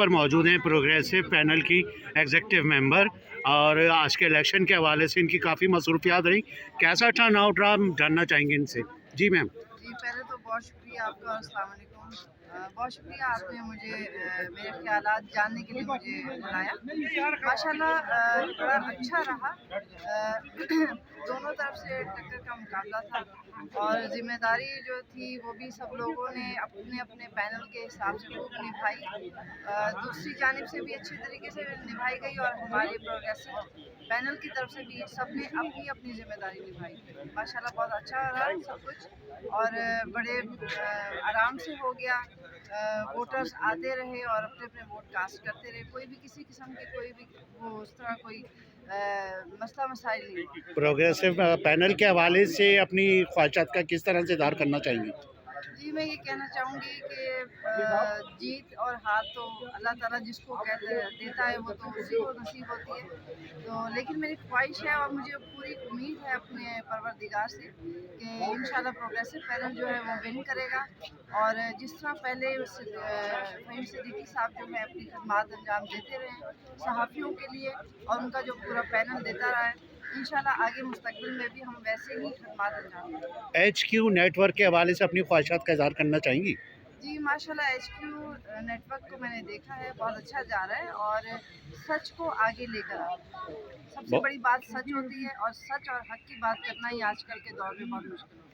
पर मौजूद हैं प्रोग्रेसिव पैनल की एग्जीक्यूटिव मेंबर, और आज के इलेक्शन के हवाले से इनकी काफ़ी मसरूफियात रही। कैसा टर्न आउट रहा, हम जानना चाहेंगे इनसे। जी मैम। जी, पहले तो बहुत शुक्रिया आपका और अस्सलाम वालेकुम। बहुत शुक्रिया आपने मुझे मेरे ख़्यालात जानने के लिए मुझे बुलाया। माशाल्लाह बड़ा अच्छा रहा। दोनों तरफ से टक्कर का मुकाबला था और ज़िम्मेदारी जो थी वो भी सब लोगों ने अपने-अपने पैनल के हिसाब से खूब निभाई। दूसरी जानिब से भी अच्छे तरीके से निभाई गई और हमारे प्रोग्रेसिव पैनल की तरफ से भी सबने अपनी ज़िम्मेदारी निभाई। माशाल्लाह बहुत अच्छा रहा सब कुछ और बड़े आराम से हो गया। वोटर्स आते रहे और अपने-अपने वोट कास्ट करते रहे। कोई भी किसी किस्म की कोई भी वो उस तरह कोई मसला मसाइल नहीं हुआ। प्रोग्रेसिव पैनल के हवाले से अपनी ख्वाहिशात का किस तरह से इज़हार करना चाहेंगी? जी, मैं ये कहना चाहूँगी कि जीत और हार तो अल्लाह ताला जिसको देता है वो तो उसी को नसीब होती है। तो लेकिन मेरी ख्वाहिश है और मुझे पूरी उम्मीद है अपने परवरदिगार से कि इंशाल्लाह प्रोग्रेसिव पैनल जो है वो विन करेगा और जिस तरह पहले फ़हीम सिद्दीकी साहब जो है अपनी खदमात अंजाम देते रहे सहाफ़ियों के लिए और उनका जो पूरा पैनल देता रहा है, इंशाल्लाह आगे मुस्तक़बिल में भी हम वैसे ही खदमात अंजाम देंगे। HQ नेटवर्क के हवाले से अपनी ख्वाहिशात का इज़हार करना चाहेंगी? जी, माशाल्लाह HQ नेटवर्क को मैंने देखा है, बहुत अच्छा जा रहा है और सच को आगे लेकर आ रहा है। सबसे ब- बड़ी बात सच होती है और सच और हक की बात करना ही आजकल के दौर में बहुत मुश्किल है।